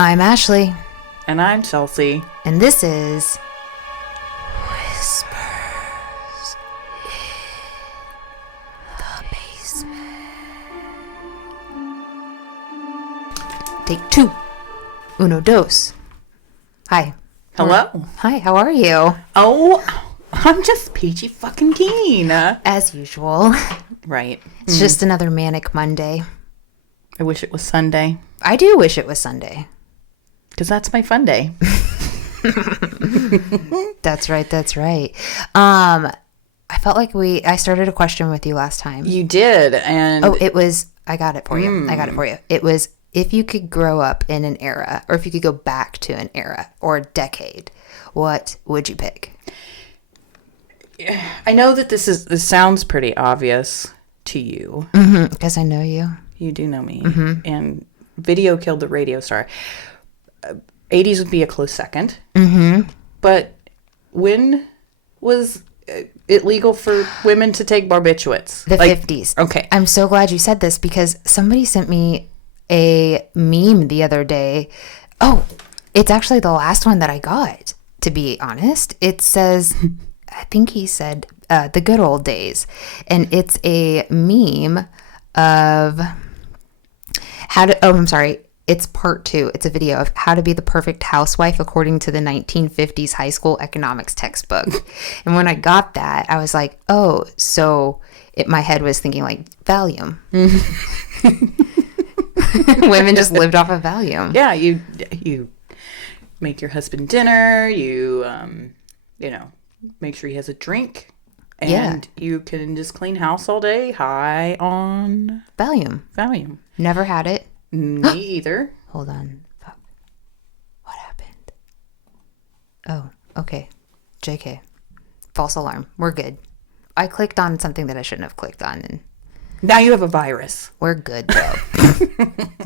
I'm Ashley. And I'm Chelsea. And this is Whispers in the Basement. Take 2. Uno dos. Hi. Hello. Hi, how are you? Oh, I'm just peachy fucking keen. As usual. Right. It's just another manic Monday. I wish it was Sunday. I do wish it was Sunday. Because that's my fun day. That's right. I felt like I started a question with you last time. You did, and... Oh, it was... I got it for you. It was, if you could grow up in an era, or if you could go back to an era or a decade, what would you pick? I know that this sounds pretty obvious to you. Because I know you. You do know me. And video killed the radio star. 80s would be a close second. But when was it legal for women to take barbiturates? The 50s. Okay. I'm so glad you said this because somebody sent me a meme the other day. Oh, it's actually the last one that I got, to be honest. It says, I think he said, the good old days. And it's a meme of it's part 2. It's a video of how to be the perfect housewife according to the 1950s high school economics textbook. And when I got that, I was like, oh, so my head was thinking like Valium. Women just lived off of Valium. Yeah, you make your husband dinner, you make sure he has a drink, and you can just clean house all day high on Valium. Never had it. Me either. Hold on. Fuck. What happened? Oh, okay. JK. False alarm. We're good. I clicked on something that I shouldn't have clicked on, and now you have a virus. We're good, though.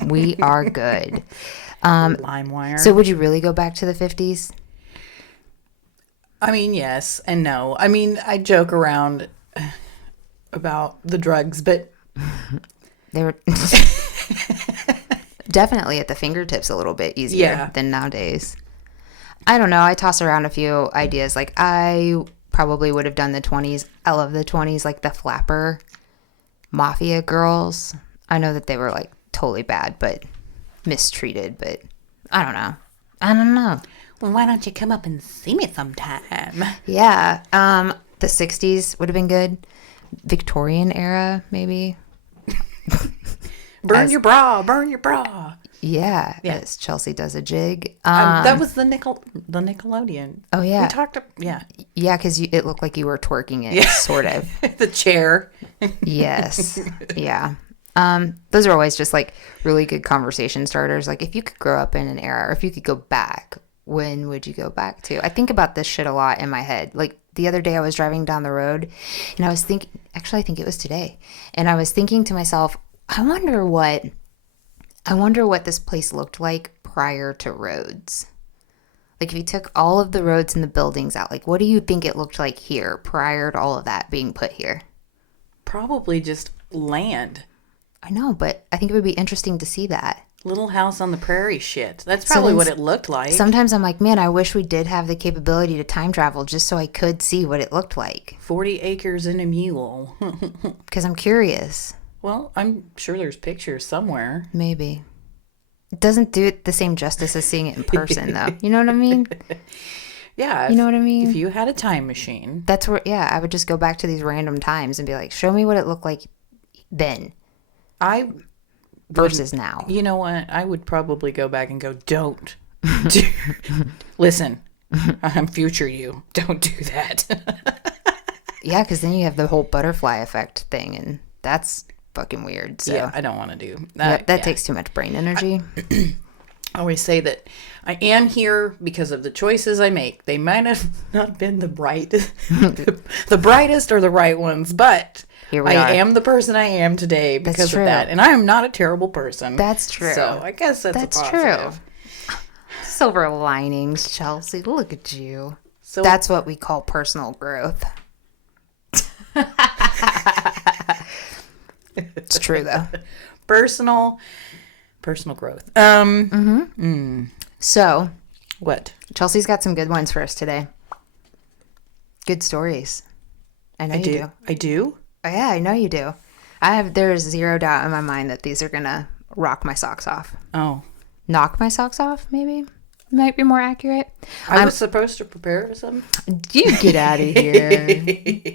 We are good. LimeWire. So would you really go back to the 50s? I mean, yes and no. I mean, I joke around about the drugs, but they were definitely at the fingertips a little bit easier than nowadays. I don't know. I toss around a few ideas. Like, I probably would have done the 20s. I love the 20s, like the flapper mafia girls. I know that they were like totally bad, but mistreated, but I don't know. Well, why don't you come up and see me sometime? Yeah. The 60s would have been good. Victorian era, maybe. Burn your bra. Yeah, as Chelsea does a jig. That was the Nickelodeon. Oh, yeah. We talked, Yeah, because it looked like you were twerking it, sort of. The chair. Yes. Yeah. Those are always just like really good conversation starters. Like, if you could grow up in an era, or if you could go back, when would you go back to? I think about this shit a lot in my head. Like, the other day I was driving down the road and I was thinking, actually, I think it was today. And I was thinking to myself, I wonder what this place looked like prior to roads. Like, if you took all of the roads and the buildings out, like, what do you think it looked like here prior to all of that being put here? Probably just land. I know, but I think it would be interesting to see that. Little house on the prairie shit. That's probably what it looked like. Sometimes I'm like, man, I wish we did have the capability to time travel just so I could see what it looked like. 40 acres and a mule. Because I'm curious. Well, I'm sure there's pictures somewhere. Maybe. It doesn't do it the same justice as seeing it in person, though. You know what I mean? Yeah. You know what I mean? If you had a time machine. That's where, I would just go back to these random times and be like, show me what it looked like then. Versus now. You know what? I would probably go back and go, don't. Listen, I'm future you. Don't do that. Yeah, because then you have the whole butterfly effect thing, and that's fucking weird. So. Yeah, I don't want to do that. That takes too much brain energy. I always say that I am here because of the choices I make. They might have not been the brightest or the right ones, but I am the person I am today because of that. And I am not a terrible person. That's true. So I guess that's a positive. True. Silver linings, Chelsea. Look at you. So that's what we call personal growth. It's true, though. Personal Personal growth. So, what? Chelsea's got some good ones for us today. Good stories. I know you do. I do? Oh, yeah, I know you do. There's zero doubt in my mind that these are going to rock my socks off. Oh. Knock my socks off, maybe? Might be more accurate. I was supposed to prepare for something. You get out of here.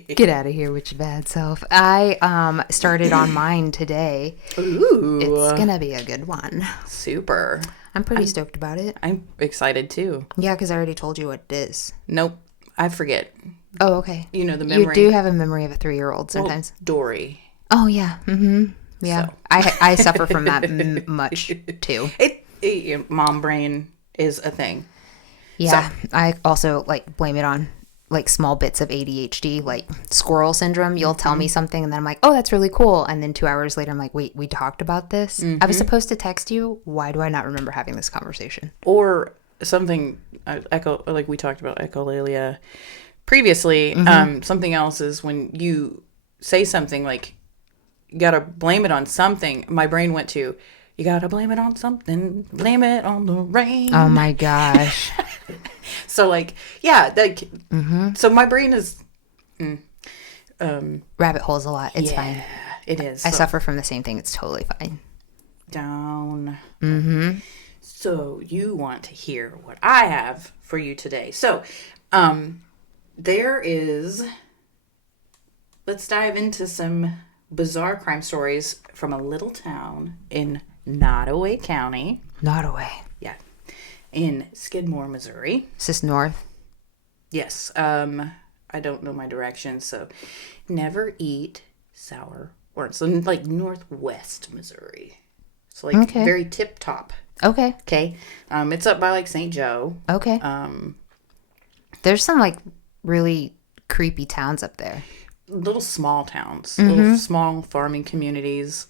Get out of here with your bad self. I started on mine today. Ooh. It's going to be a good one. Super. I'm pretty stoked about it. I'm excited too. Yeah, because I already told you what it is. Nope. I forget. Oh, okay. You know the memory. You do have a memory of a 3-year-old sometimes. Well, Dory. Oh, yeah. Mm-hmm. Yeah. So. I suffer from that much too. Mom brain is a thing. Yeah. So. I also blame it on small bits of ADHD, like squirrel syndrome. You'll tell me something and then I'm like, oh, that's really cool. And then 2 hours later, I'm like, wait, we talked about this? I was supposed to text you. Why do I not remember having this conversation? Or something, like we talked about echolalia previously. Something else is when you say something like, you got to blame it on something. My brain went to, you got to blame it on something. Blame it on the rain. Oh my gosh. So so my brain is rabbit holes a lot. It's fine. It is. I suffer from the same thing. It's totally fine. Down. So you want to hear what I have for you today. So let's dive into some bizarre crime stories from a little town in Nottoway County. Nottoway. Yeah. In Skidmore, Missouri. Is this north? Yes. I don't know my directions, so never eat sour orange. So northwest Missouri. So very tip top. Okay. Okay. It's up by St. Joe. Okay. There's some really creepy towns up there. Little small towns, little small farming communities.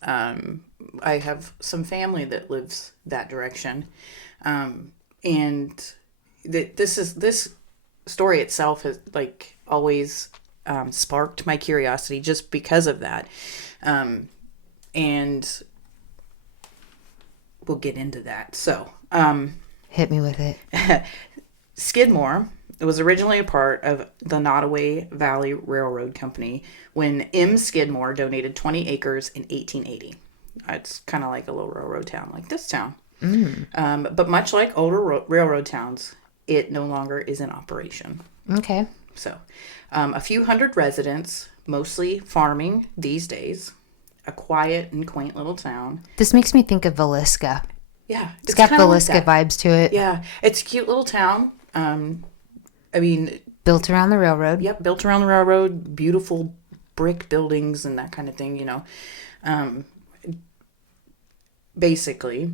I have some family that lives that direction. And this story itself has always sparked my curiosity just because of that. And we'll get into that. So, hit me with it. Skidmore. It was originally a part of the Nottoway Valley Railroad Company when M. Skidmore donated 20 acres in 1880. It's kind of like a little railroad town, like this town. But much like older railroad towns, it no longer is in operation. Okay. So, a few hundred residents, mostly farming these days. A quiet and quaint little town. This makes me think of Villisca. Yeah. It's got Villisca vibes to it. Yeah. It's a cute little town. Built around the railroad. Yep, built around the railroad. Beautiful brick buildings and that kind of thing, Basically,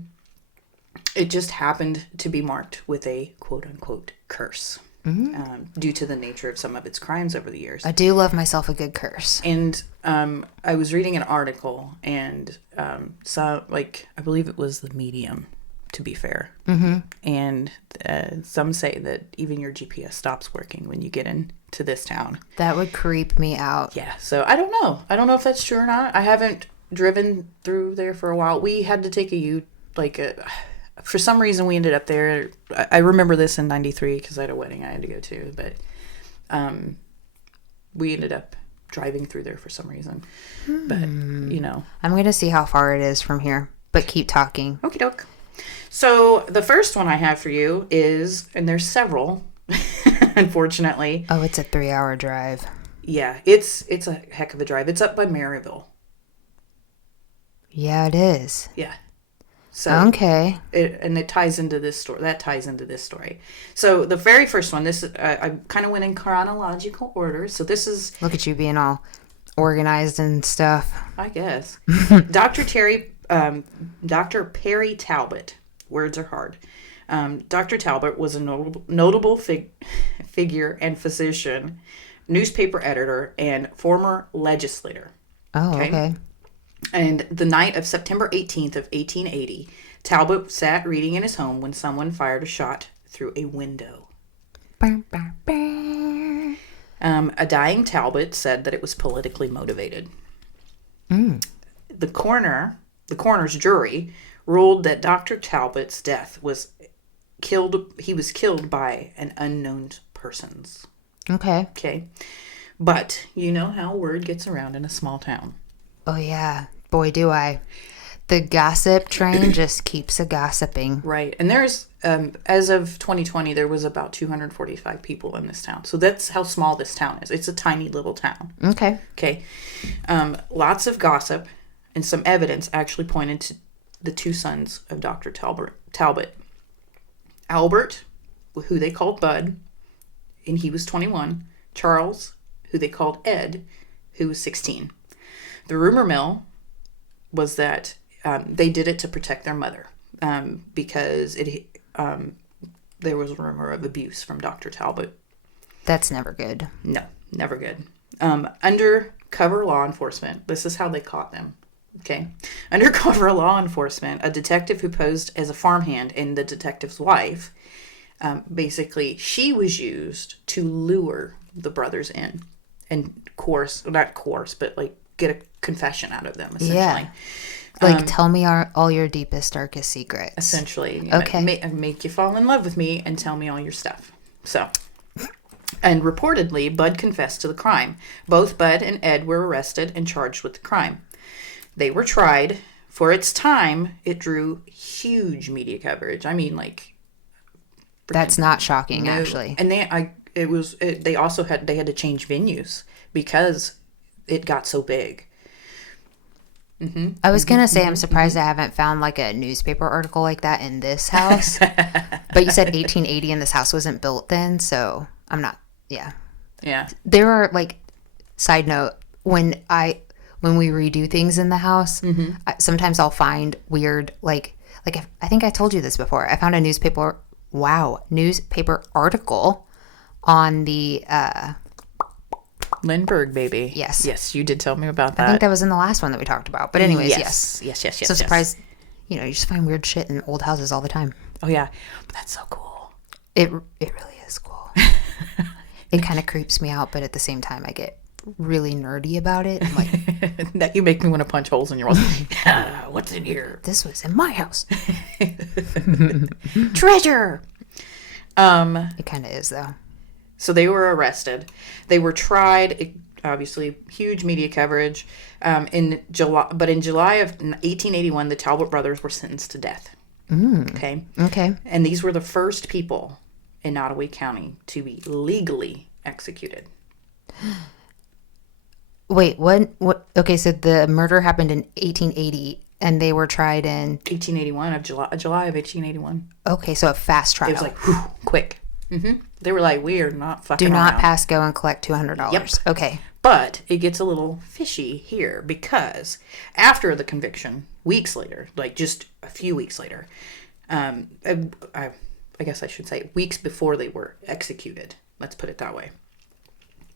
it just happened to be marked with a quote-unquote curse due to the nature of some of its crimes over the years. I do love myself a good curse. And I was reading an article, and I believe it was the Medium, to be fair. And some say that even your GPS stops working when you get into this town. That would creep me out. Yeah, so I don't know. I don't know if that's true or not. I haven't driven through there for a while. We had to take for some reason we ended up there. I remember this in 93 because I had a wedding I had to go to, but we ended up driving through there for some reason. But, I'm going to see how far it is from here, but keep talking. Okie doke. So the first one I have for you is, and there's several, unfortunately. Oh, it's a 3-hour drive. Yeah, it's a heck of a drive. It's up by Maryville. Yeah, it is. Yeah. So okay. It ties into this story. That ties into this story. So the very first one, I kind of went in chronological order. So this is... Look at you being all organized and stuff. I guess. Dr. Perry Talbot. Words are hard. Dr. Talbot was a notable figure and physician, newspaper editor, and former legislator. Oh, okay. And the night of September 18th of 1880, Talbot sat reading in his home when someone fired a shot through a window. A dying Talbot said that it was politically motivated. The coroner the coroner's jury ruled that Dr. Talbot's death was killed by an unknown persons. Okay. Okay. But you know how word gets around in a small town. Oh, yeah. Boy, do I. The gossip train just keeps a gossiping. Right. And there's, as of 2020, there was about 245 people in this town. So that's how small this town is. It's a tiny little town. Okay. Okay. Lots of gossip and some evidence actually pointed to the two sons of Dr. Talbot. Albert, who they called Bud, and he was 21. Charles, who they called Ed, who was 16. The rumor mill was that they did it to protect their mother because there was a rumor of abuse from Dr. Talbot. That's never good. No, never good. Undercover law enforcement, this is how they caught them. Okay. Undercover law enforcement, a detective who posed as a farmhand and the detective's wife, basically, she was used to lure the brothers in and but like get a confession out of them, essentially. Yeah. Like, tell me all your deepest, darkest secrets. Essentially. Okay. Make you fall in love with me and tell me all your stuff. So, and reportedly, Bud confessed to the crime. Both Bud and Ed were arrested and charged with the crime. They were tried. For its time, it drew huge media coverage. I mean, like... That's not shocking, actually. And they had to change venues because it got so big. Mm-hmm. I was going to say, I'm surprised I haven't found like a newspaper article like that in this house. But you said 1880 and this house wasn't built then, so I'm not, yeah. Yeah. There are like, side note, when we redo things in the house, sometimes I'll find weird, like I think I told you this before. I found a newspaper article on the Lindbergh baby. Yes. Yes, you did tell me about that. I think that was in the last one that we talked about. But anyways, yes. Yes. So surprised, you just find weird shit in old houses all the time. Oh yeah, but that's so cool. It really is cool. It kind of creeps me out, but at the same time, I get really nerdy about it. I'm like, that you make me want to punch holes in your walls. What's in here? This was in my house. Treasure. It kind of is though. So they were arrested. They were tried. Obviously, huge media coverage. In July of 1881, the Talbot brothers were sentenced to death. Okay. And these were the first people in Nottoway County to be legally executed. Wait, what? Okay, so the murder happened in 1880, and they were tried in 1881 July of 1881. Okay, so a fast trial. It was like quick. They were like, we are not fucking Do not around. pass go and collect $200. Yep. Okay. But it gets a little fishy here because after the conviction, weeks later, like just a few weeks later, I guess I should say weeks before they were executed, let's put it that way,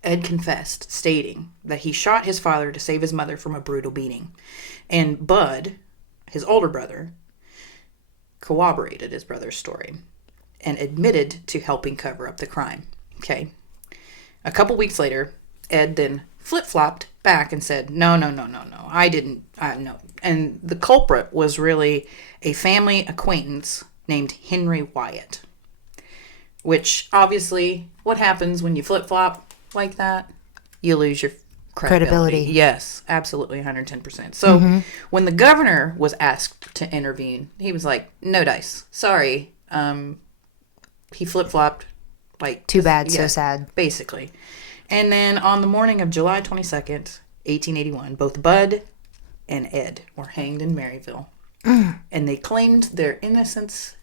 Ed confessed, stating that he shot his father to save his mother from a brutal beating. And Bud, his older brother, corroborated his brother's story and admitted to helping cover up the crime. Okay. A couple weeks later, Ed then flip-flopped back and said, no, I didn't, no. And the culprit was really a family acquaintance named Henry Wyatt. Which, obviously, what happens when you flip-flop like that? You lose your credibility. Yes, absolutely, 110%. So, when the governor was asked to intervene, he was like, no dice. Sorry. He flip-flopped. Like, too bad, so sad. Basically. And then on the morning of July 22nd, 1881, both Bud and Ed were hanged in Maryville. And they claimed their innocence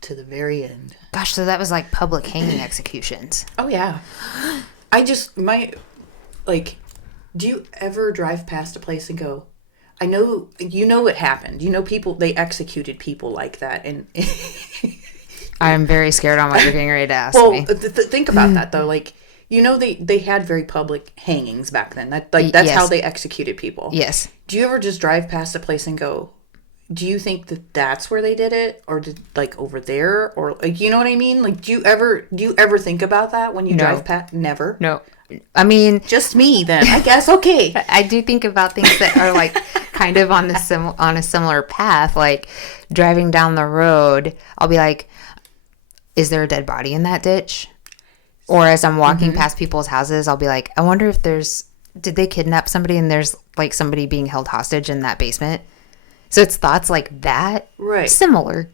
to the very end. Gosh, so that was like public hanging executions. Oh, yeah. Do you ever drive past a place and go, I know, what happened. People, they executed people like that. And I'm very scared on what you're getting ready to ask me. Well, think about that, though. Like, they had very public hangings back then. That's how they executed people. Yes. Do you ever just drive past a place and go, do you think that that's where they did it? Or like over there? Or like, you know what I mean? Like, do you ever think about that when you drive past? Never? No. I mean, just me then, I guess. Okay. I do think about things that are like kind of on a similar path, like driving down the road, I'll be like, is there a dead body in that ditch? Or as I'm walking past people's houses, I'll be like, I wonder if did they kidnap somebody and there's like somebody being held hostage in that basement? So it's thoughts like that. Right. Similar.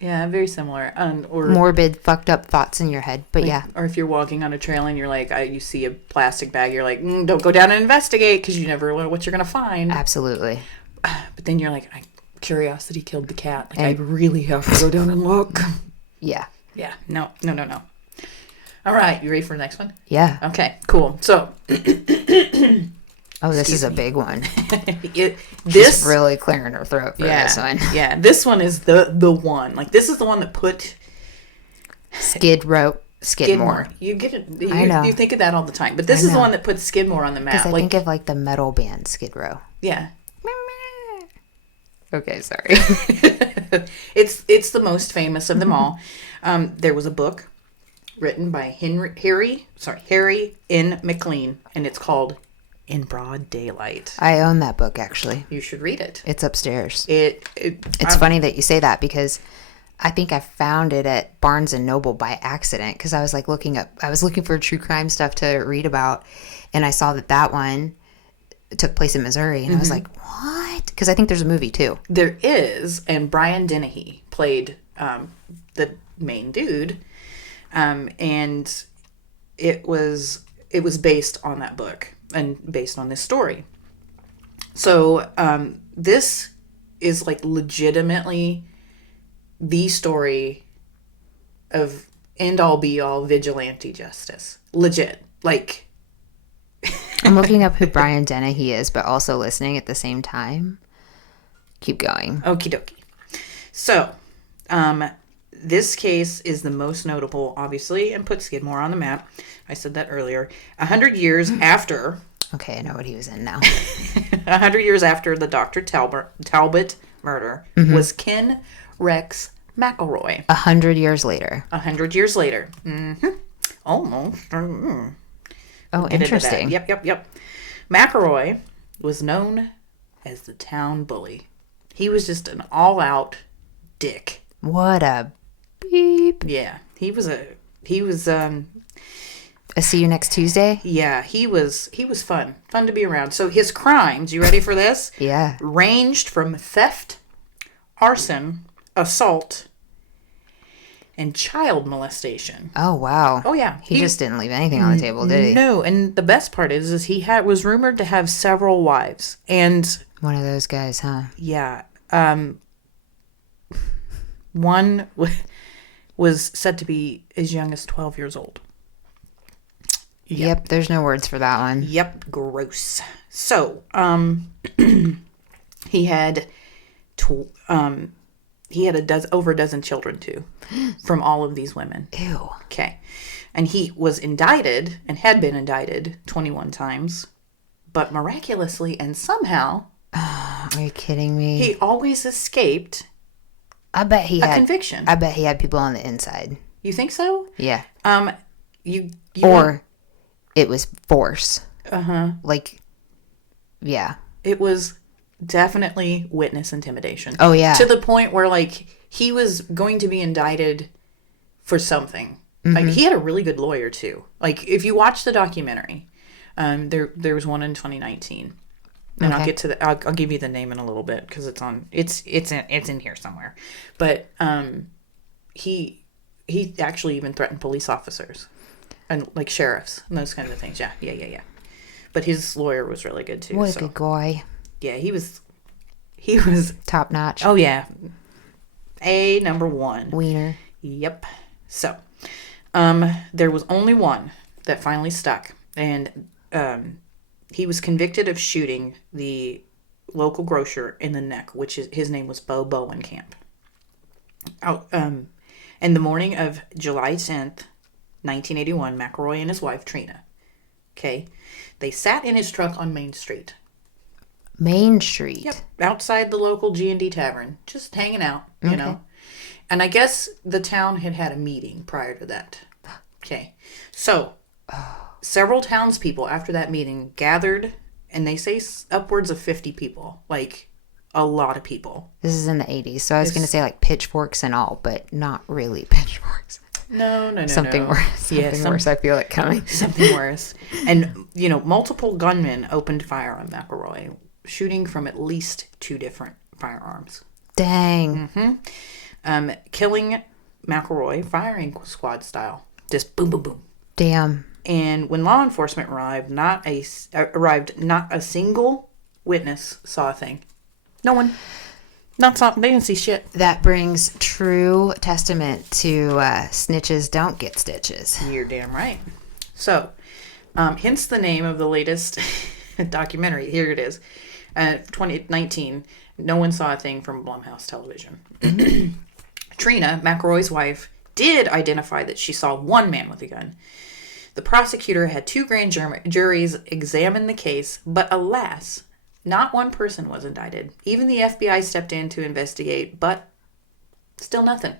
Yeah, very similar. Or morbid, fucked up thoughts in your head. But like, yeah. Or if you're walking on a trail and you're like, you see a plastic bag, you're like, don't go down and investigate because you never know what you're going to find. Absolutely. But then you're like, curiosity killed the cat. Like, I really have to go down and look. Yeah. Yeah. No. All right. You ready for the next one? Yeah. Okay, cool. So. Oh, this is a big one. This She's really clearing her throat for this one. Yeah, this one is the one. Like, this is the one that put Skidmore. You get it. I know. You think of that all the time, but this is the one that puts Skidmore on the map. Because I think of like the metal band Skid Row. Yeah. Okay, sorry. It's the most famous of them all. There was a book written by Harry N. McLean, and it's called In Broad Daylight. I own that book, actually. You should read it. It's upstairs. It's funny that you say that because I think I found it at Barnes and Noble by accident because I was like I was looking for true crime stuff to read about, and I saw that one took place in Missouri, and I was like, what? Because I think there's a movie too. There is, and Brian Dennehy played the main dude, and it was based on that book and based on this story. So this is like legitimately the story of end all be all vigilante justice. Legit. Like, I'm looking up who Brian Dennehy is, but also listening at the same time. Keep going. Okie dokie. So, this case is the most notable, obviously, and put Skidmore on the map. I said that earlier. 100 years after... Okay, I know what he was in now. 100 years after the Dr. Talbot murder was Ken Rex McElroy. 100 years later. 100 years later. Mm-hmm. Almost. Oh, interesting. Yep. McElroy was known as the town bully. He was just an all-out dick. What a beep. Yeah, he was a see you next Tuesday? Yeah, he was fun to be around. So his crimes, you ready for this? Yeah. Ranged from theft, arson, assault, and child molestation. Oh, wow. Oh, yeah. He just didn't leave anything on the table, did he? No, and the best part is he was rumored to have several wives. And one of those guys, huh? Yeah. One was said to be as young as 12 years old. Yep, there's no words for that one. Yep, gross. So, he had over a dozen children too, from all of these women. Ew. Okay, and he was indicted and had been indicted 21 times, but miraculously and somehow, are you kidding me? He always escaped. I bet he had conviction. I bet he had people on the inside. You think so? Yeah. You or it was force. Like, yeah. It was definitely witness intimidation. Oh, yeah. To the point where, like, he was going to be indicted for something. Like, he had a really good lawyer, too. Like, if you watch the documentary, there was one in 2019. And I'll get to I'll give you the name in a little bit because it's in here somewhere. But he actually even threatened police officers and like sheriffs and those kinds of things. Yeah. But his lawyer was really good too. What a good guy. Yeah, he was top notch. Oh yeah, number one. Wiener. Yep. So, there was only one that finally stuck, and he was convicted of shooting the local grocer in the neck, his name was Bo Bowenkamp. In the morning of July 10th, 1981, McElroy and his wife, Trina, they sat in his truck on Main Street. Main Street? Yep, outside the local G&D Tavern, just hanging out, you know. And I guess the town had a meeting prior to that. Okay, so several townspeople after that meeting gathered and they say upwards of 50 people. Like, a lot of people. This is in the 80s, so I was going to say, like, pitchforks and all, but not really pitchforks. No. Something worse. Something worse, I feel it coming. Something worse. And, multiple gunmen opened fire on McElroy, shooting from at least 2 different firearms. Dang. Mm-hmm. Killing McElroy firing squad style. Just boom, boom, boom. Damn. And when law enforcement arrived, not a single witness saw a thing. No one. They didn't see shit. That brings true testament to snitches don't get stitches. You're damn right. So, hence the name of the latest documentary. Here it is. 2019. No one saw a thing from Blumhouse Television. Trina, McElroy's wife, did identify that she saw one man with a gun. The prosecutor had 2 grand juries examine the case, but alas, not one person was indicted. Even the FBI stepped in to investigate, but still nothing.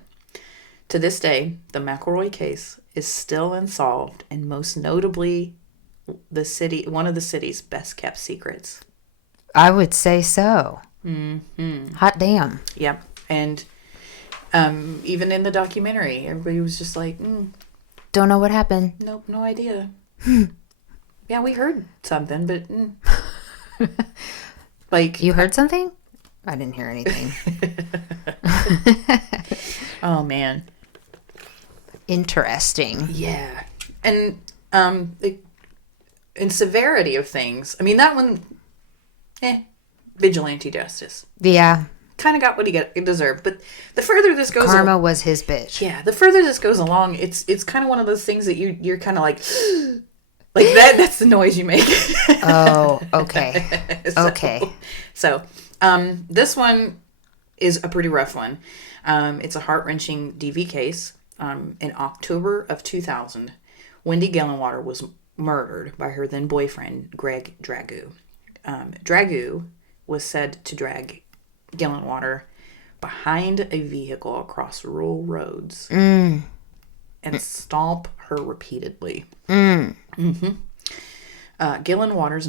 To this day, the McElroy case is still unsolved, and most notably, one of the city's best kept secrets. I would say so. Mm-hmm. Hot damn. Yep. And even in the documentary, everybody was just like, don't know what happened. Nope, no idea. Yeah, we heard something, but like, you heard something? I didn't hear anything. Oh man, interesting. Yeah. And in severity of things, I mean, that one, vigilante justice. Yeah. Kind of got what he deserved. But the further this goes... Karma was his bitch. Yeah. The further this goes along, it's kind of one of those things that you're kind of like... Like, that's the noise you make. Oh, okay. Okay. So, this one is a pretty rough one. It's a heart-wrenching DV case. In October of 2000, Wendy Gellenwater was murdered by her then-boyfriend, Greg Dragoo. Dragoo was said to drag Gellenwater behind a vehicle across rural roads and stomp her repeatedly. Mm-hmm. Gellenwater's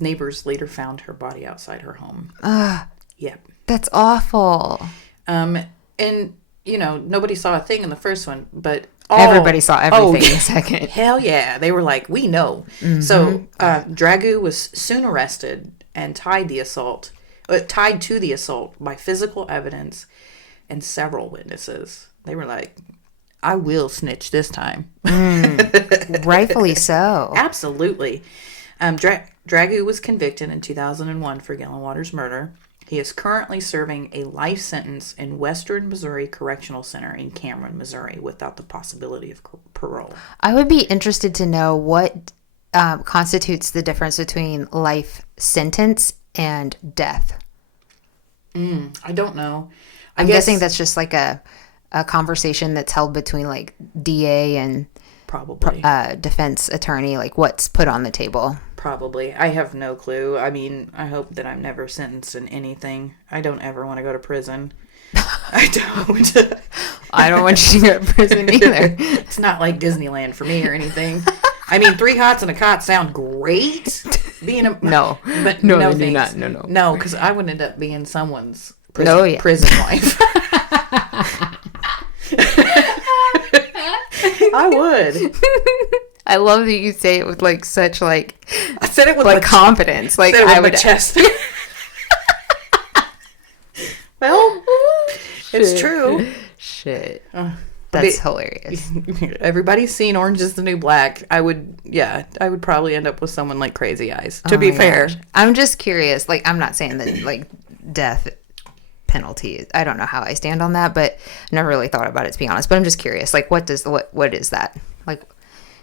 neighbors later found her body outside her home. Yep. That's awful. And, nobody saw a thing in the first one, but... Everybody saw everything in the second. Hell yeah. They were like, we know. Mm-hmm. So, Dragoo was soon arrested and tied to the assault by physical evidence and several witnesses. They were like, I will snitch this time. Rightfully so. Absolutely. Dragoo was convicted in 2001 for Gellenwater's murder. He is currently serving a life sentence in Western Missouri Correctional Center in Cameron, Missouri, without the possibility of parole. I would be interested to know what constitutes the difference between life sentence and death. I don't know. I'm guessing that's just like a conversation that's held between like DA and probably defense attorney, like what's put on the table. Probably. I have no clue. I mean, I hope that I'm never sentenced in anything. I don't ever want to go to prison. I don't. I don't want you to go to prison either. It's not like Disneyland for me or anything. I mean, 3 hots and a cot sound great. No, but no, no, they do not. No, no, because I would end up being someone's prison wife. I would. I love that you say it with like such like I said it with like confidence. Like I would chest. Well, it's true. Shit. That's hilarious. Everybody's seen Orange is the New Black. I would probably end up with someone like Crazy Eyes. To be fair. Gosh. I'm just curious. Like, I'm not saying that like death penalty. I don't know how I stand on that, but I never really thought about it, to be honest. But I'm just curious. Like, what is that? Like,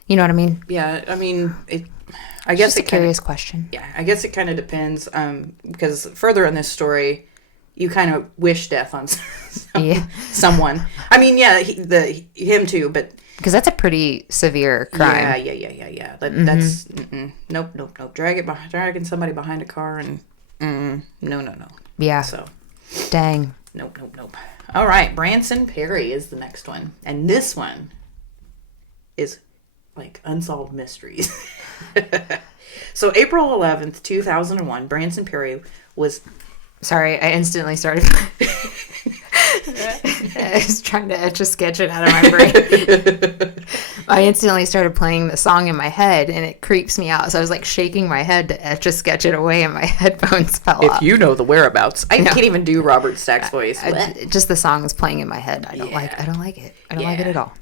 you know what I mean? Yeah, I mean, I guess it's a curious question. Yeah, I guess it kind of depends. Because further in this story, you kind of wish death on someone. I mean, yeah, him too, but because that's a pretty severe crime. Yeah. That's nope. Dragging somebody behind a car and no. Yeah. So, dang. Nope. All right, Branson Perry is the next one, and this one is like unsolved mysteries. So April 11th, 2001, Branson Perry was... Sorry, I instantly started... I was trying to etch a sketch it out of my brain. I instantly started playing the song in my head, and it creeps me out. So I was like shaking my head to etch a sketch it away, and my headphones fell off. If you know the whereabouts, I can't even do Robert Stack's voice. Just the song is playing in my head. I don't like it. I don't like it at all.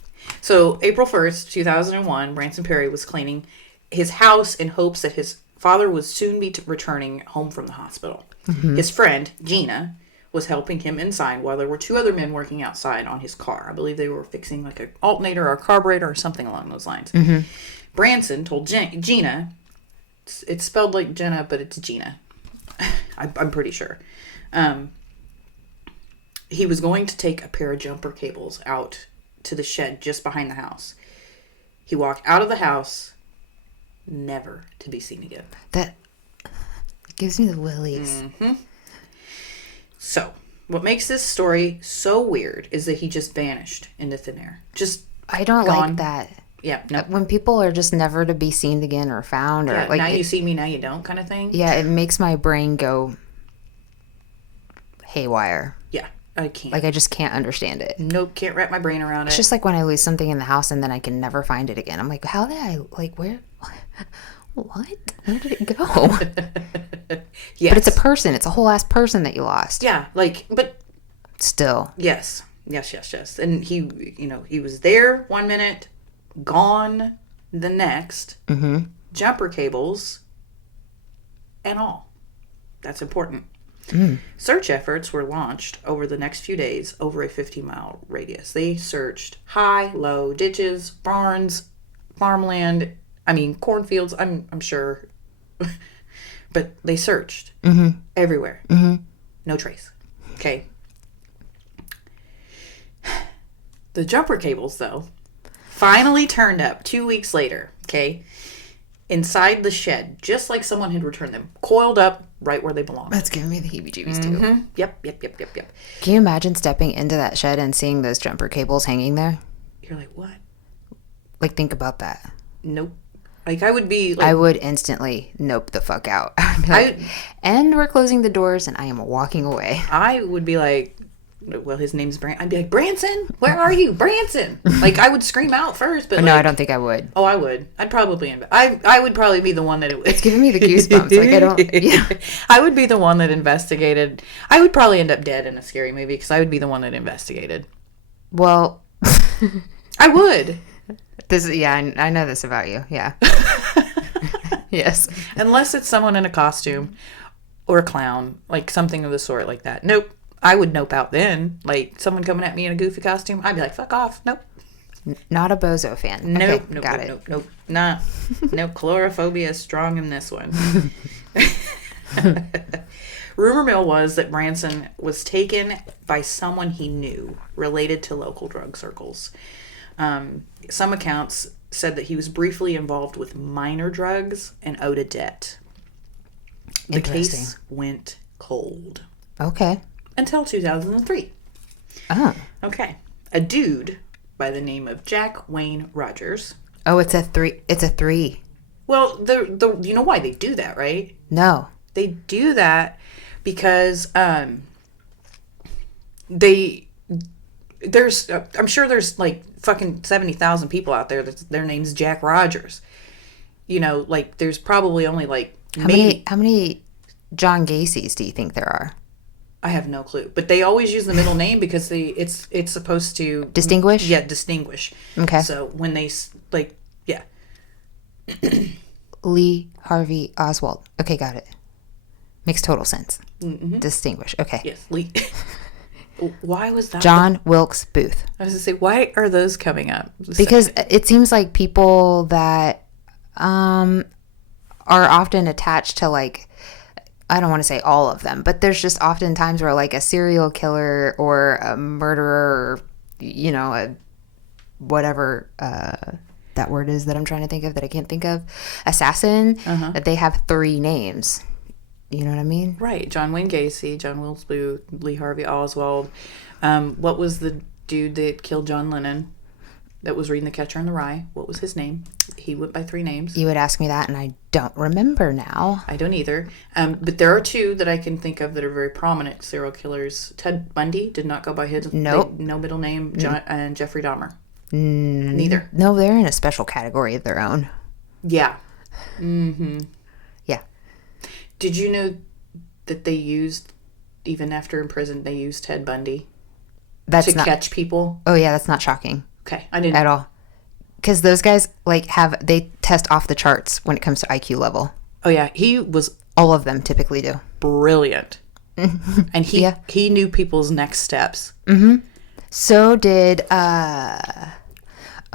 So April 1st, 2001, Branson Perry was cleaning his house in hopes that his father would soon be returning home from the hospital. Mm-hmm. His friend, Gina, was helping him inside while there were two other men working outside on his car. I believe they were fixing like an alternator or a carburetor or something along those lines. Mm-hmm. Branson told Gina, it's spelled like Jenna, but it's Gina. I'm pretty sure. He was going to take a pair of jumper cables out to the shed just behind the house. He walked out of the house, never to be seen again. That gives me the willies. Mm-hmm. So, what makes this story so weird is that he just vanished into thin air. I don't gone. Like that. Yeah, no. When people are just never to be seen again or found, or like now you see me, now you don't, kind of thing. Yeah, it makes my brain go haywire. Yeah, I can't. Like I just can't understand it. Nope, can't wrap my brain around it. It's just like when I lose something in the house and then I can never find it again. I'm like, how did I where? What? Where did it go? Yes. But it's a person. It's a whole ass person that you lost. Yeah, but still. Yes. And he was there 1 minute, gone the next. Mm-hmm. Jumper cables and all. That's important. Mm. Search efforts were launched over the next few days over a 50-mile radius. They searched high, low, ditches, barns, farmland, cornfields, I'm sure. But they searched everywhere. Mm-hmm. No trace. Okay. The jumper cables, though, finally turned up 2 weeks later, okay, inside the shed, just like someone had returned them, coiled up right where they belong. That's giving me the heebie-jeebies, too. Yep. Can you imagine stepping into that shed and seeing those jumper cables hanging there? You're like, what? Like, think about that. Nope. Like, I would be like... I would instantly nope the fuck out. And we're closing the doors, and I am walking away. I would be like, well, his name's Branson. I'd be like, Branson? Where are you? Branson! Like, I would scream out first, but no, I don't think I would. Oh, I would. I'd probably... I would probably be the one that... It's giving me the goosebumps. Like, I don't... Yeah. I would be the one that investigated. I would probably end up dead in a scary movie, because I would be the one that investigated. Well... I would. I know this about you. Yeah. Yes. Unless it's someone in a costume or a clown, like something of the sort like that. Nope. I would nope out then. Like someone coming at me in a goofy costume, I'd be like, fuck off. Nope. Not a bozo fan. Nope. Okay, nope. Got nope, it. Nope. Nope. Nah. Nope. Chlorophobia is strong in this one. Rumor mill was that Branson was taken by someone he knew related to local drug circles. Some accounts said that he was briefly involved with minor drugs and owed a debt. The case went cold. Okay. Until 2003. Oh. Okay. A dude by the name of Jack Wayne Rogers. Oh, it's a 3. It's a 3. Well, you know why they do that, right? No. They do that because I'm sure there's like fucking 70,000 people out there that their name's Jack Rogers. Like there's probably only like how many John Gacy's do you think there are? I have no clue, but they always use the middle name because it's supposed to distinguish. Yeah, distinguish. Okay. So when they yeah. Lee Harvey Oswald. Okay, got it. Makes total sense. Mm-hmm. Distinguish. Okay. Yes, Lee. Why was that? John Wilkes Booth. I was going to say, why are those coming up? Because it seems like people that are often attached to, like, I don't want to say all of them, but there's just often times where, like, a serial killer or a murderer or, a whatever that word is that I'm trying to think of that I can't think of, assassin, that they have 3 names. You know what I mean? Right. John Wayne Gacy, John Wilkes Booth, Lee Harvey Oswald. What was the dude that killed John Lennon? that was reading The Catcher in the Rye. What was his name? He went by 3 names. You would ask me that, and I don't remember now. I don't either. But there are 2 that I can think of that are very prominent serial killers. Ted Bundy did not go by his no middle name, and Jeffrey Dahmer. Neither. No, they're in a special category of their own. Yeah. Mm-hmm. Yeah. Did you know that they used, even after in prison, they used Ted Bundy to catch people? Oh, yeah, that's not shocking. Okay, I didn't. At all. Because those guys, they test off the charts when it comes to IQ level. Oh, yeah, he was... All of them typically do. Brilliant. And he knew people's next steps. Mm-hmm. So did, oh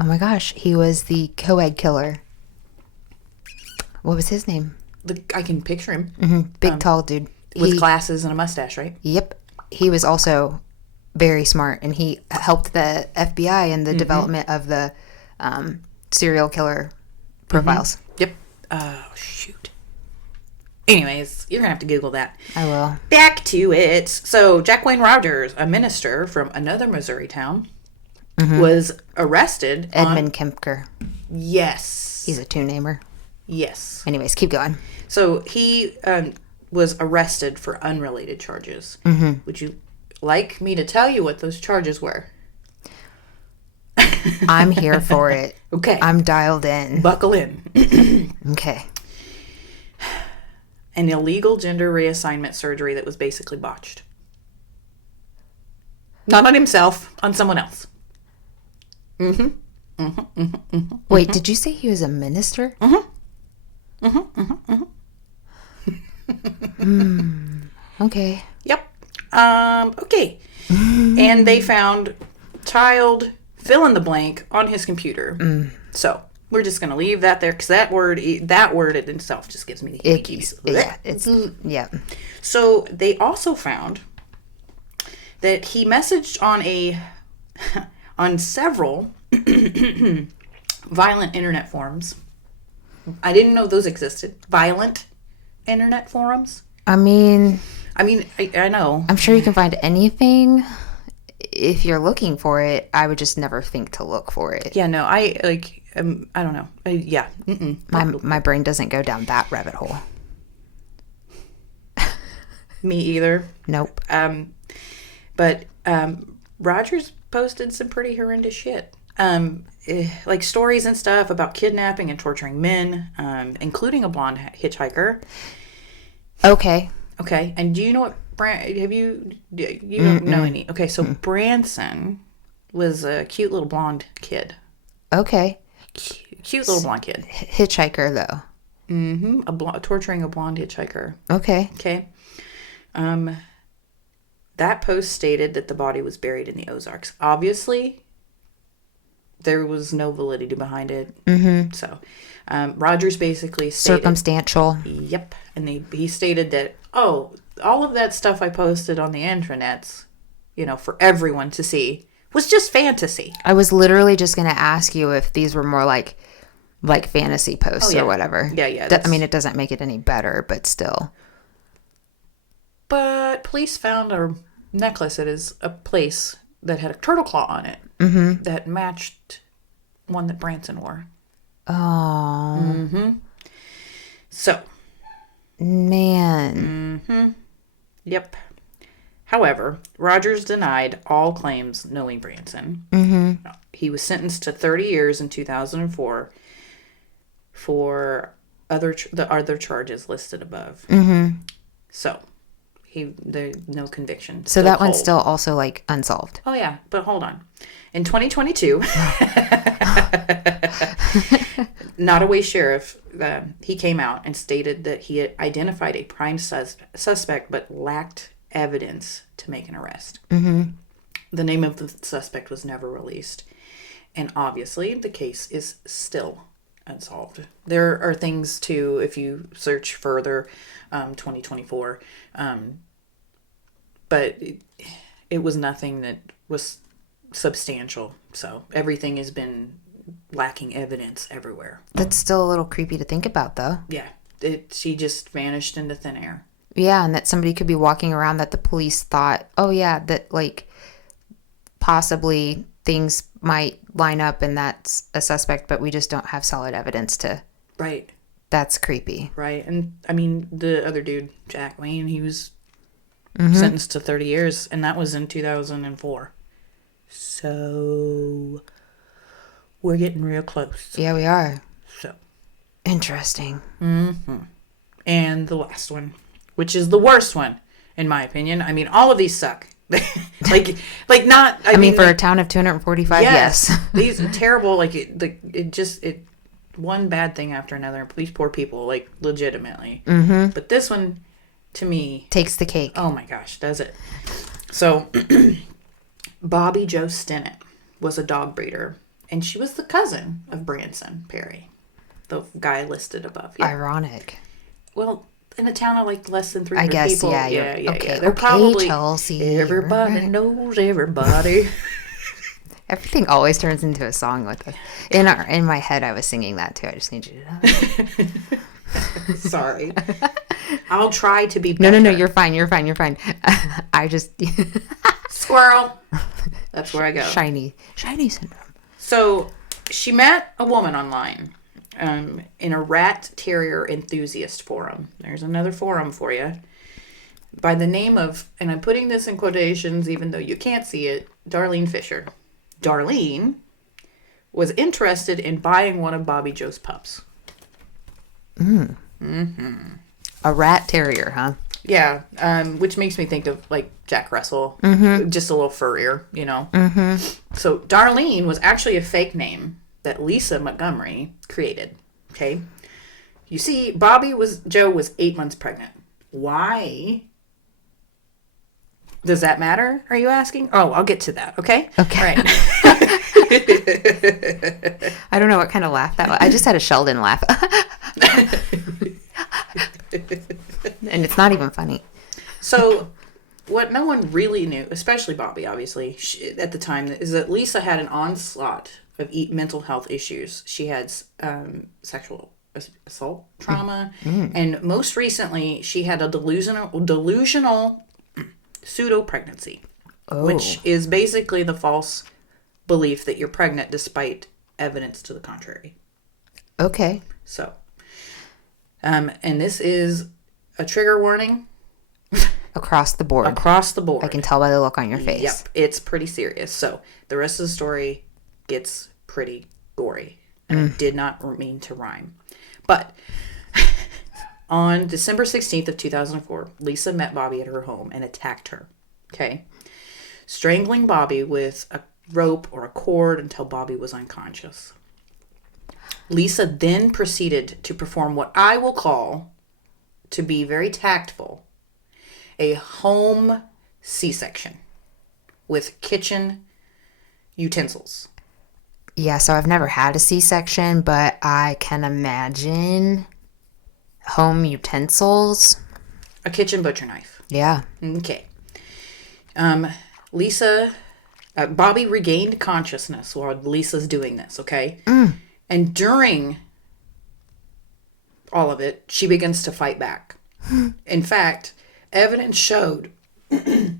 my gosh, he was the co-ed killer. What was his name? I can picture him. Mm-hmm. Big, tall dude. With glasses and a mustache, right? Yep. He was also very smart, and he helped the FBI in the development of the serial killer profiles. Yep. Oh, shoot. Anyways, you're going to have to Google that. I will. Back to it. So, Jack Wayne Rogers, a minister from another Missouri town, was arrested. Edmund Kempker. Yes. He's a two-namer. Yes. Anyways, keep going. So, he was arrested for unrelated charges. Would you like me to tell you what those charges were? I'm here for it. Okay. I'm dialed in. Buckle in. Okay. An illegal gender reassignment surgery that was basically botched. Not on himself, on someone else. Wait, did you say he was a minister? Okay. Yep. Okay. And they found child fill in the blank on his computer. So we're just gonna leave that there because that word in itself just gives me the heebie-jeebies. Yeah. So they also found that he messaged on several violent internet forums. I didn't know those existed. Violent internet forums. I mean, I know. I'm sure you can find anything if you're looking for it. I would just never think to look for it. Yeah, no, I don't know. Yeah. My brain doesn't go down that rabbit hole. Me either. Nope. But Rogers posted some pretty horrendous shit. Like stories and stuff about kidnapping and torturing men, including a blonde hitchhiker. Okay. And do you know what you don't know any? Okay, so Branson was a cute little blonde kid. Okay. Cute little blonde kid. Hitchhiker, though. Torturing a blonde hitchhiker. Okay. That post stated that the body was buried in the Ozarks. Obviously, there was no validity behind it. So, Rogers basically stated... Circumstantial. Yep. And he stated that, all of that stuff I posted on the intranets, for everyone to see, was just fantasy. I was literally just going to ask you if these were more like fantasy posts or whatever. Yeah. It doesn't make it any better, but still. But police found a necklace at a place that had a turtle claw on it that matched one that Branson wore. Oh. So. Man. Yep. However, Rogers denied all claims knowing Branson. He was sentenced to 30 years in 2004 for the other charges listed above. So, there's no conviction. So that one's still also unsolved. Oh yeah, but hold on. In 2022, Nottoway Sheriff, he came out and stated that he had identified a prime suspect but lacked evidence to make an arrest. The name of the suspect was never released. And obviously, the case is still unsolved. There are things too, if you search further, 2024, but it was nothing that was substantial. So everything has been lacking evidence everywhere. That's still a little creepy to think about, though. Yeah, she just vanished into thin air. Yeah, and that somebody could be walking around that the police thought, that possibly things might line up and that's a suspect, but we just don't have solid evidence to. Right. That's creepy. Right. And I mean, the other dude, Jack Wayne, he was sentenced to 30 years, and that was in 2004. So we're getting real close. Yeah, we are. So interesting. And the last one, which is the worst one, in my opinion. I mean, all of these suck. like not. I mean, for a town of 245, yes. These are terrible. Like it one bad thing after another. These poor people, like legitimately. But this one, to me, takes the cake. Oh my gosh, does it? So, Bobby Jo Stinnett was a dog breeder, and she was the cousin of Branson Perry, the guy listed above. Yeah. Ironic. Well, in a town of like less than 300 people. I guess, people. yeah. Okay, They're probably Chelsea. Everybody knows everybody. Everything always turns into a song with us. In my head, I was singing that too. I just need you to know. Sorry. I'll try to be better. No. You're fine. I just squirrel. That's where I go. Shiny syndrome. So she met a woman online in a rat terrier enthusiast forum. There's another forum for you. By the name of, and I'm putting this in quotations even though you can't see it, Darlene Fisher. Darlene was interested in buying one of Bobby Jo's pups. A rat terrier, huh? Yeah, which makes me think of like Jack Russell, just a little furrier, you know. So Darlene was actually a fake name that Lisa Montgomery created. Okay, you see, Jo was 8 months pregnant. Why? Does that matter? Are you asking? Oh, I'll get to that. Okay. Okay. All right. I don't know what kind of laugh that was. I just had a Sheldon laugh. And it's not even funny. So, what no one really knew, especially Bobby, obviously, at the time, is that Lisa had an onslaught of mental health issues. She had sexual assault trauma, and most recently, she had a delusional pseudo-pregnancy, which is basically the false belief that you're pregnant despite evidence to the contrary. Okay. So, and this is a trigger warning. Across the board. Across the board. I can tell by the look on your face. Yep, it's pretty serious. So, the rest of the story gets pretty gory. And I did not mean to rhyme. But on December 16th of 2004, Lisa met Bobby at her home and attacked her. Okay? Strangling Bobby with a rope or a cord until Bobby was unconscious. Lisa then proceeded to perform what I will call, to be very tactful, a home C-section with kitchen utensils. Yeah, so I've never had a C-section, but I can imagine home utensils. A kitchen butcher knife. Yeah. Okay. Bobby regained consciousness while Lisa's doing this, okay? And during all of it, she begins to fight back. In fact, evidence showed that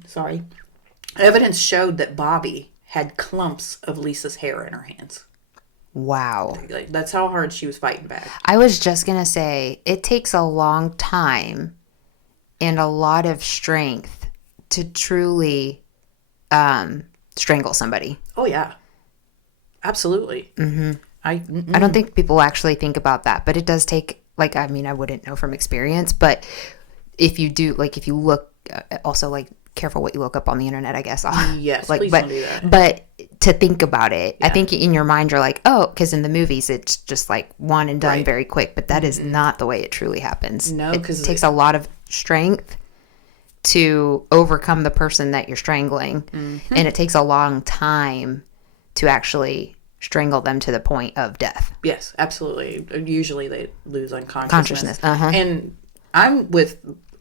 Bobby had clumps of Lisa's hair in her hands. Wow. Like, that's how hard she was fighting back. I was just going to say, it takes a long time and a lot of strength to truly strangle somebody. Oh, yeah. Absolutely. I don't think people actually think about that, but it does take, like, I mean, I wouldn't know from experience, but if you do, like, if you look, also, like, careful what you look up on the internet, I guess. Yes, like, please don't do that. But to think about it, I think in your mind you're like, oh, because in the movies it's just like one and done very quick, but that is not the way it truly happens. No, because it takes a lot of strength to overcome the person that you're strangling, and it takes a long time to actually strangle them to the point of death. Yes, absolutely. Usually they lose unconsciousness. And I'm with,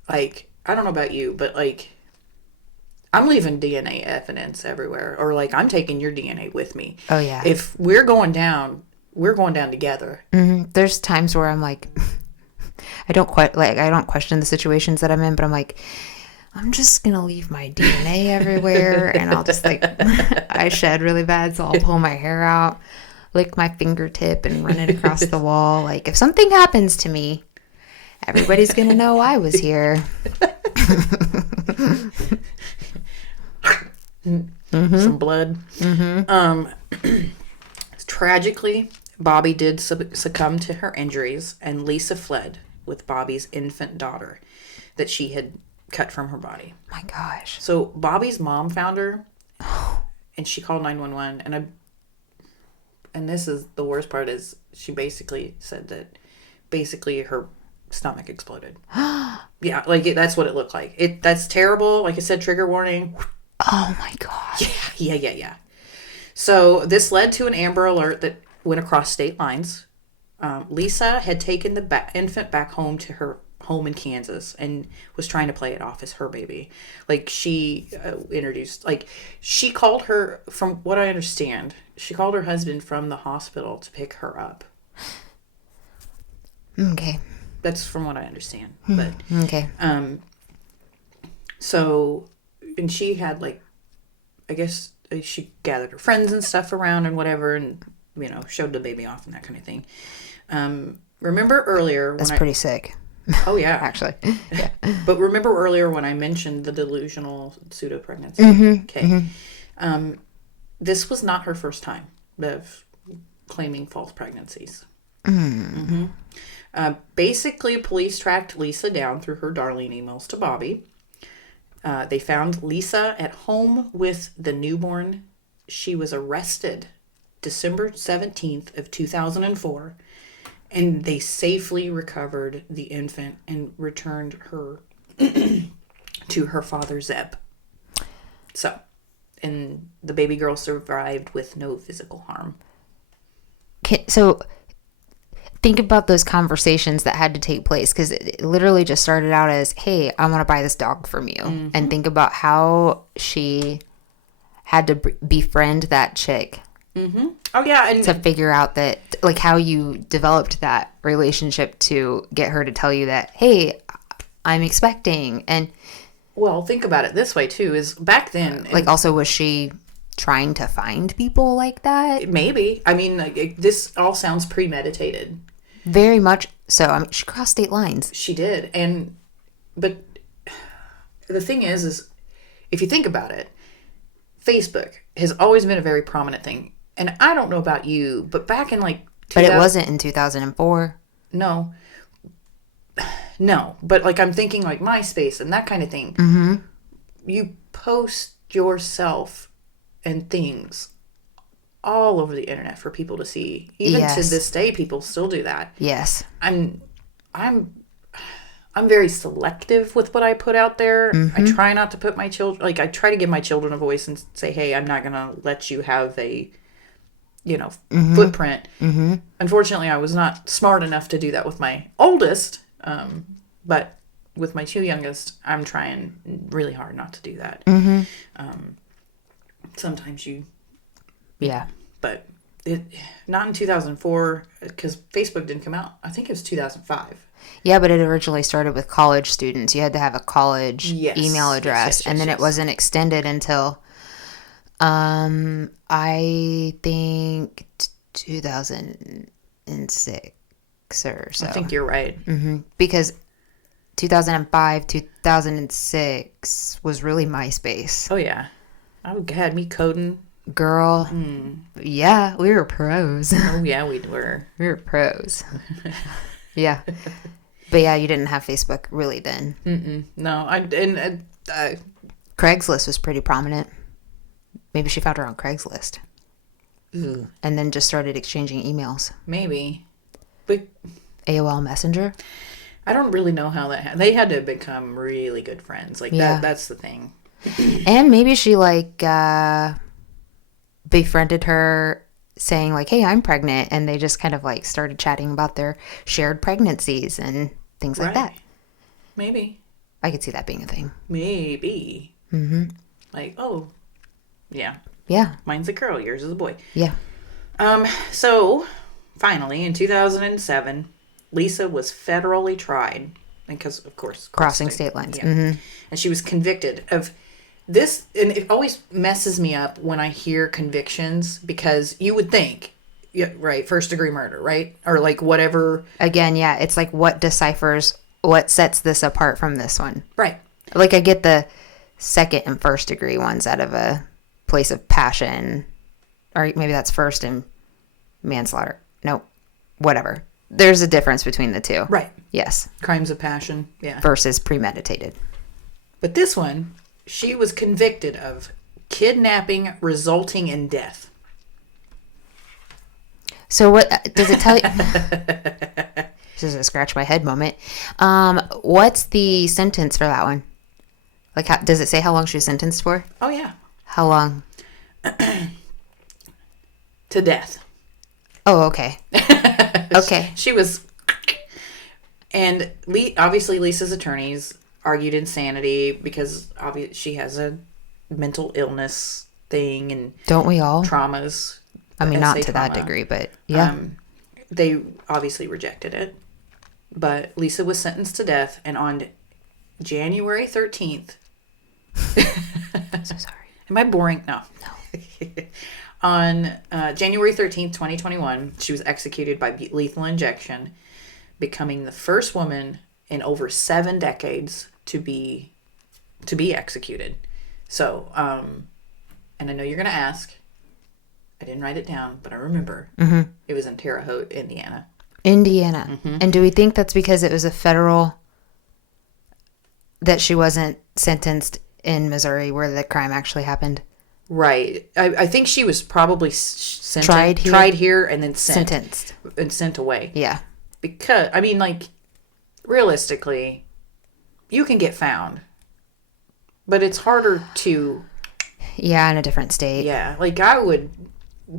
like, I don't know about you, but, like, I'm leaving DNA evidence everywhere. Or, like, I'm taking your DNA with me. Oh, yeah. If we're going down together. There's times where I'm like, I don't question the situations that I'm in, but I'm like, I'm just going to leave my DNA everywhere and I'll just like, I shed really bad. So I'll pull my hair out, lick my fingertip and run it across the wall. Like if something happens to me, everybody's going to know I was here. Some blood. Tragically, Bobby did succumb to her injuries, and Lisa fled with Bobby's infant daughter that she had cut from her body. My gosh. So Bobby's mom found her, and she called 911. And this is the worst part, is she basically said that her stomach exploded. Yeah, like that's what it looked like. That's terrible. Like I said, trigger warning. Oh my god. Yeah. So this led to an Amber Alert that went across state lines. Lisa had taken the infant back home to her home in Kansas and was trying to play it off as her baby. Like she she called her, from what I understand, she called her husband from the hospital to pick her up. Okay. That's from what I understand. But okay. So, and she had like, I guess she gathered her friends and stuff around and whatever, and showed the baby off and that kind of thing. Remember earlier? That's pretty sick. Oh yeah, actually. Yeah. But remember earlier when I mentioned the delusional pseudo pregnancy? Mm-hmm. Okay. Mm-hmm. This was not her first time of claiming false pregnancies. Mm-hmm. Basically, police tracked Lisa down through her Darlene emails to Bobby. They found Lisa at home with the newborn. She was arrested December 17th of 2004, and they safely recovered the infant and returned her to her father, Zeb. And the baby girl survived with no physical harm. So think about those conversations that had to take place, because it literally just started out as, hey, I want to buy this dog from you. Mm-hmm. And think about how she had to befriend that chick. Mm-hmm. Oh, yeah. And to figure out that, like, how you developed that relationship to get her to tell you that, hey, I'm expecting. And well, think about it this way, too, is back then. Like, also, was she trying to find people like that? Maybe. I mean, like, this all sounds premeditated. Very much so. I mean, she crossed state lines. She did. But the thing is if you think about it, Facebook has always been a very prominent thing. And I don't know about you, but back in like... But it wasn't in 2004. No. But like I'm thinking like MySpace and that kind of thing. Mm-hmm. You post yourself and things all over the internet for people to see. Even to this day, people still do that. Yes. I'm very selective with what I put out there. Mm-hmm. I try not to put my children, like I try to give my children a voice and say, hey, I'm not going to let you have a, mm-hmm. footprint. Mm-hmm. Unfortunately, I was not smart enough to do that with my oldest. But with my two youngest, I'm trying really hard not to do that. Mm-hmm. Sometimes you... Yeah. But not in 2004, because Facebook didn't come out. I think it was 2005. Yeah, but it originally started with college students. You had to have a college email address, and then it wasn't extended until, I think 2006 or so. I think you're right. Mm-hmm. Because 2005, 2006 was really MySpace. Oh, yeah. Oh, God, me coding. Girl. Yeah, we were pros. Oh, yeah, we were. We were pros. Yeah. But yeah, you didn't have Facebook really then. Mm-mm. No, Craigslist was pretty prominent. Maybe she found her on Craigslist. Ugh. And then just started exchanging emails. Maybe. But AOL Messenger? I don't really know how that they had to become really good friends. Like that's the thing. And maybe she befriended her saying like, hey, I'm pregnant, and they just kind of like started chatting about their shared pregnancies and things like that. Maybe. I could see that being a thing. Maybe. Mm-hmm. Like, oh, yeah. Yeah. Mine's a girl, yours is a boy. Yeah. So finally in 2007, Lisa was federally tried because, of course, crossing state lines. Yeah. Mm-hmm. And she was convicted of this, and it always messes me up when I hear convictions, because you would think, yeah, right, first-degree murder, right? Or, like, whatever. Again, yeah, it's like what sets this apart from this one. Right. Like, I get the second and first-degree ones out of a place of passion. Or maybe that's first and manslaughter. No, whatever. There's a difference between the two. Right. Yes. Crimes of passion, yeah. Versus premeditated. But this one, she was convicted of kidnapping resulting in death. So what does it tell you? This is a scratch my head moment. What's the sentence for that one? Like, does it say how long she was sentenced for? Oh, yeah. How long? To death. Oh, okay. Okay. She was... And obviously Lisa's attorneys argued insanity because she has a mental illness thing and... Don't we all? Traumas. I mean, not to that degree, but yeah. They obviously rejected it. But Lisa was sentenced to death, and on January 13th... I'm so sorry. Am I boring? No. On January 13th, 2021, she was executed by lethal injection, becoming the first woman in over 7 decades to be executed. So, and I know you're going to ask. I didn't write it down, but I remember. Mm-hmm. It was in Terre Haute, Indiana. Mm-hmm. And do we think that's because it was a federal, that she wasn't sentenced in Missouri where the crime actually happened? Right. I think she was probably tried here and then sentenced and sent away. Yeah. Because, I mean, like, realistically, you can get found, but it's harder to... Yeah, in a different state. Yeah. Like, I would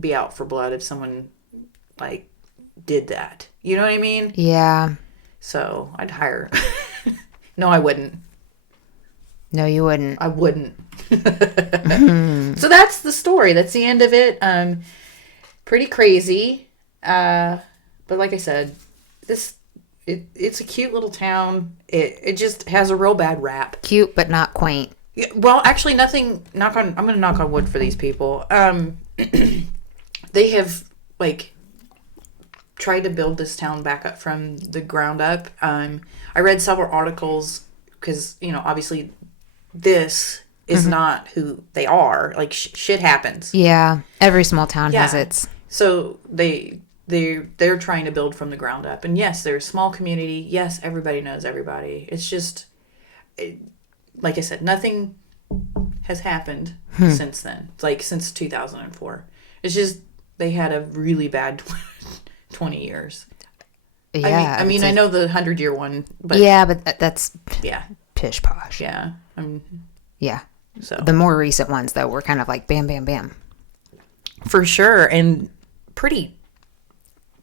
be out for blood if someone, like, did that. You know what I mean? Yeah. So, I'd hire... No, I wouldn't. No, you wouldn't. I wouldn't. So that's the story. That's the end of it. Pretty crazy. But like I said, it's a cute little town. It just has a real bad rap. Cute, but not quaint. Yeah, well, actually, nothing. I'm going to knock on wood for these people. They have like tried to build this town back up from the ground up. I read several articles because obviously this is not who they are. Like shit happens. Yeah, every small town has its. So they're trying to build from the ground up, and yes, they're a small community. Yes, everybody knows everybody. It's just, like I said, nothing has happened since then. It's like since 2004. It's just they had a really bad 20 years. Yeah, I mean, I know the 100-year one, but yeah, but that's pish posh. Yeah, yeah. So the more recent ones though were kind of like bam, bam, bam, for sure, and pretty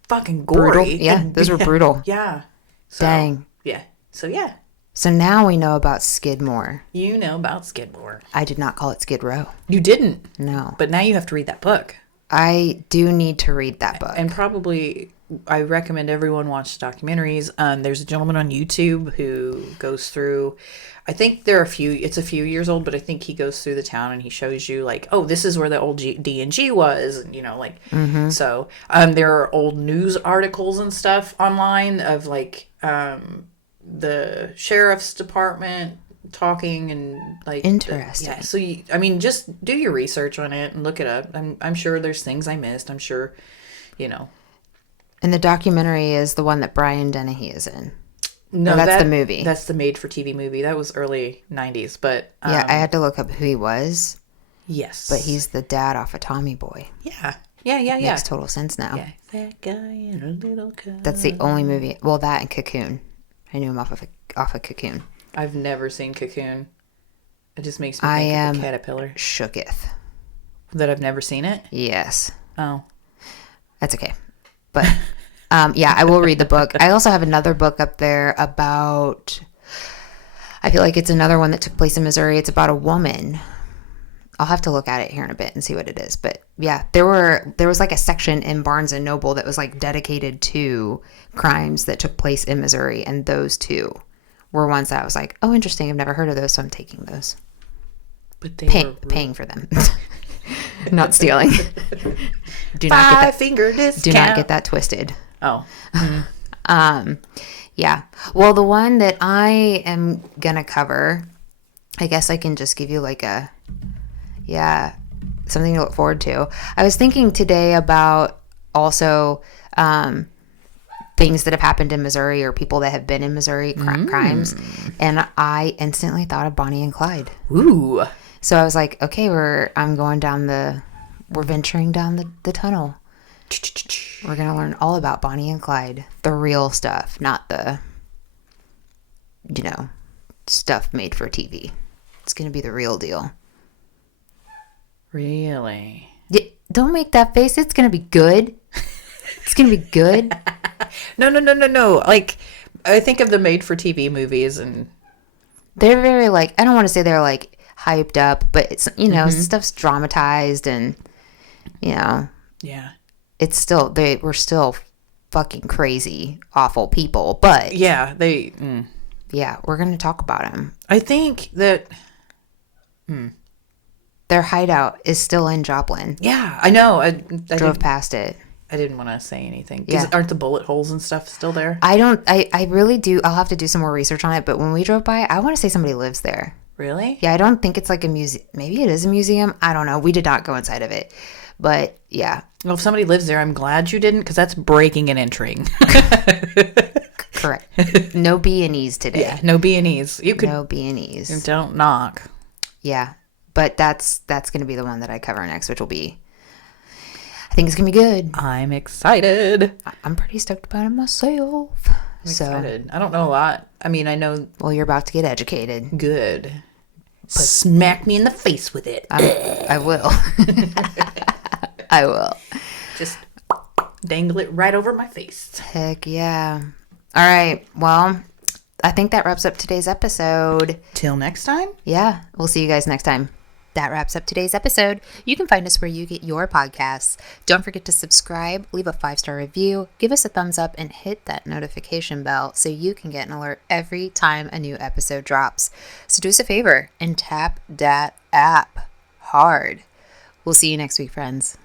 fucking gory. Brutal. Yeah, those were brutal. Yeah. So, dang. Yeah. So yeah. So now we know about Skidmore. You know about Skidmore. I did not call it Skid Row. You didn't? No. But now you have to read that book. I do need to read that book. And probably, I recommend everyone watch documentaries. There's a gentleman on YouTube who goes through, I think it's a few years old, but I think he goes through the town and he shows you like, oh, this is where the old D&G was. And, so there are old news articles and stuff online of like the sheriff's department talking and like interesting. So just do your research on it and look it up. I'm sure there's things I missed. I'm sure, And the documentary is the one that Brian Dennehy is in. No, that's the movie. That's the made-for-TV movie. That was early 90s, but... yeah, I had to look up who he was. Yes. But he's the dad off of Tommy Boy. Yeah. Makes total sense now. Yeah. That guy in a little car. That's the only movie... Well, that and Cocoon. I knew him off of Cocoon. I've never seen Cocoon. It just makes me think of a caterpillar. Shooketh. That I've never seen it? Yes. Oh. That's okay. But... yeah, I will read the book. I also have another book up there about, I feel like it's another one that took place in Missouri. It's about a woman. I'll have to look at it here in a bit and see what it is. But yeah, there was like a section in Barnes and Noble that was like dedicated to crimes that took place in Missouri. And those two were ones that I was like, oh, interesting. I've never heard of those, so I'm taking those. But they were paying for them. Not stealing. Do not get that twisted. Oh. Yeah. Well, the one that I am going to cover, I guess I can just give you like something to look forward to. I was thinking today about also things that have happened in Missouri or people that have been in Missouri, crimes. And I instantly thought of Bonnie and Clyde. Ooh. So I was like, okay, we're venturing down the tunnel. We're going to learn all about Bonnie and Clyde. The real stuff, not the, stuff made for TV. It's going to be the real deal. Really? Yeah, don't make that face. It's going to be good. It's going to be good. No. Like, I think of the made for TV movies and... They're very, I don't want to say they're, hyped up, but it's, stuff's dramatized and, Yeah. It's still, we're still fucking crazy, awful people, but... Yeah, Yeah, we're going to talk about them. I think that... Their hideout is still in Joplin. Yeah, I know. I drove past it. I didn't want to say anything. Yeah. Aren't the bullet holes and stuff still there? I really do. I'll have to do some more research on it, but when we drove by, I want to say somebody lives there. Really? Yeah, I don't think it's like a museum. Maybe it is a museum. I don't know. We did not go inside of it. But, yeah. Well, if somebody lives there, I'm glad you didn't, because that's breaking and entering. Correct. No B&Es today. Yeah, no B&Es. No B&Es. Don't knock. Yeah. But that's going to be the one that I cover next, which will be... I think it's going to be good. I'm excited. I'm pretty stoked about it myself. I'm excited. I don't know a lot. I mean, I know... Well, you're about to get educated. Good. Smack me in the face with it. I will. I will. Just dangle it right over my face. Heck yeah. All right. Well, I think that wraps up today's episode. Till next time? Yeah. We'll see you guys next time. That wraps up today's episode. You can find us where you get your podcasts. Don't forget to subscribe, leave a 5-star review, give us a thumbs up, and hit that notification bell so you can get an alert every time a new episode drops. So do us a favor and tap that app hard. We'll see you next week, friends.